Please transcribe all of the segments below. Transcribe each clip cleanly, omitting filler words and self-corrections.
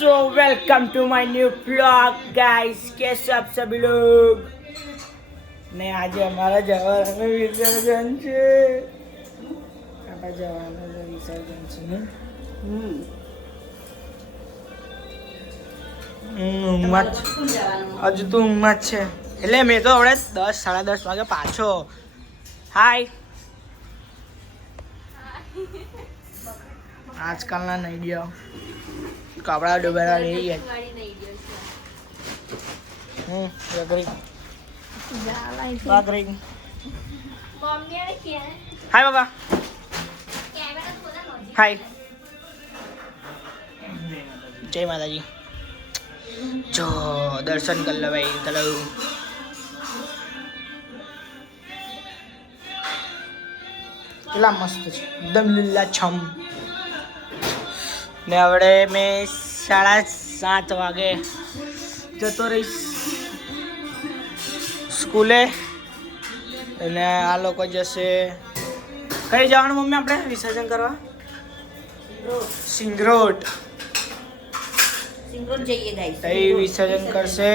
So welcome to my new blog guys. कैसे आप सभी लोग ने आज हमारा जवाहर विसर्जन છે આપણા જવાહર વિસર્જન છે ને હજુ તો ઊંઘમાં જ છે એટલે મેં તો હવે 10 સાડા 10 વાગે પાછો હાય આજકાલના નહીં ગયો કપડા ડુબાડા રહી ગયા हाय बाबा हाय जय माता जी जो दर्शन कर लो भाई चलो કેટલા મસ્ત છે એકદમ લીલાછમ ને હવે મેં 7:30 વાગે જતો રહીશ સ્કૂલે અને આ લોકો જશે કઈ જવાનું મમ્મી આપણે વિસર્જન કરવા સિંગરોટ જઈએ ગાઈસ તઈ વિસર્જન કરશે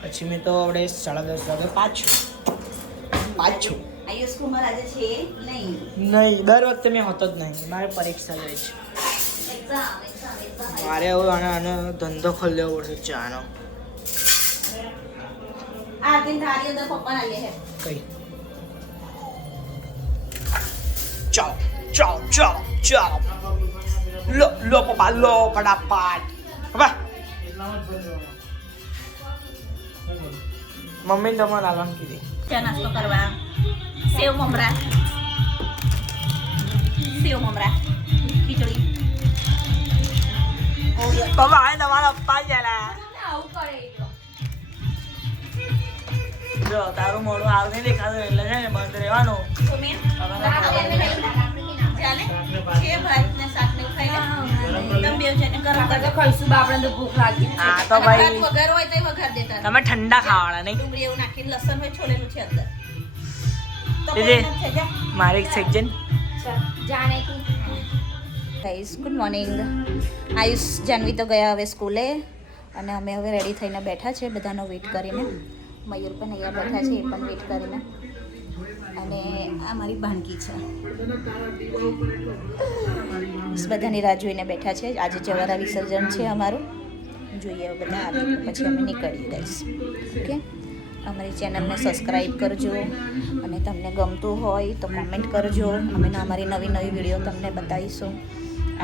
પછી મેં તો આપણે 10:30 વાગે પાછું આયુષ કુમાર આજે છે નહીં દર વખતે મેં હોતો જ નહીં મારે પરીક્ષા જાય છે મારે હવે આનો ધંધો ખોલી દેવો પડશે ચાનો આ દિન થાળી અંદર પપ્પા ના લે હે કઈ ચાલો લો પપ્પા લો ફટાફટ પપ્પા મમ્મી તમારે આરામ કીધી ચા નાસ્તો કરવા સેવ મમરા ખીચડી પપ્પા હવે તમારા પપ્પા જરા જો તારું મોડું આવ નહીં દેખાતું એટલે છે ને બંધ રહેવાનું તમે ઠંડા ખાવાના નહીં લસણ હોય છોલેલું છે અંદર મારે એક section guys good morning Ayush Janvi તો ગયા હવે સ્કૂલે અને અમે હવે રેડી થઈને બેઠા છે બધાનો વેઇટ કરીને મયુર પણ અહીંયા બેઠા છે એ પણ વેઇટ કરીને અને આ મારી ભાણકી છે બધાની રાહ જોઈને બેઠા છે આજે જવારા વિસર્જન છે અમારું જોઈએ બધા આવે પછી અમે નીકળીએ ગાઈસ ઓકે અમારી ચેનલને સબસ્ક્રાઈબ કરજો અને તમને ગમતું હોય તો કોમેન્ટ કરજો અમે અમારી નવી વિડીયો તમને બતાવીશું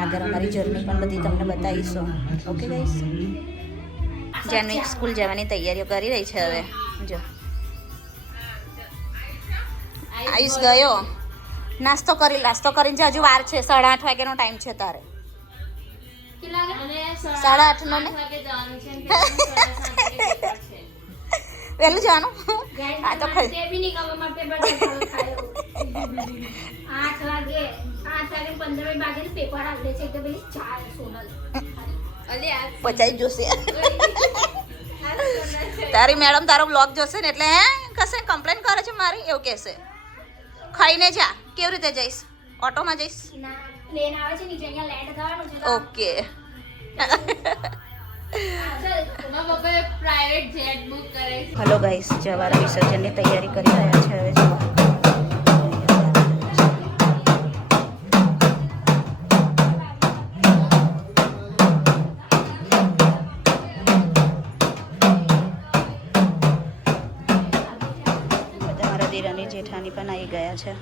આગળ અમારી જર્ની પણ બધી તમને બતાવીશું ઓકે ગાઈસ જાનવી સ્કૂલ જવાની તૈયારીઓ કરી રહી છે હવે જો આયુષ ગયો નાસ્તો કરીને હજુ વાર છે 8:30 વાગ્યાનો ટાઈમ છે તારે 8:30 નો ને વહેલું જવાનું હા તો પચાઈ જોશે તારી મેડમ તારો બ્લોગ જોશે ને એટલે હે કશે કમ્પ્લેન કરે છે મારી એવું કહેશે ખાઈને જા કેવી રીતે જઈશ ઓટોમાં જઈશ ઓકે હલો ગાઈસ જવારા વિસર્જનની તૈયારી કરી રહ્યા છે હવે જો બધા મારા દીરાની જેઠાની પણ આવી ગયા છે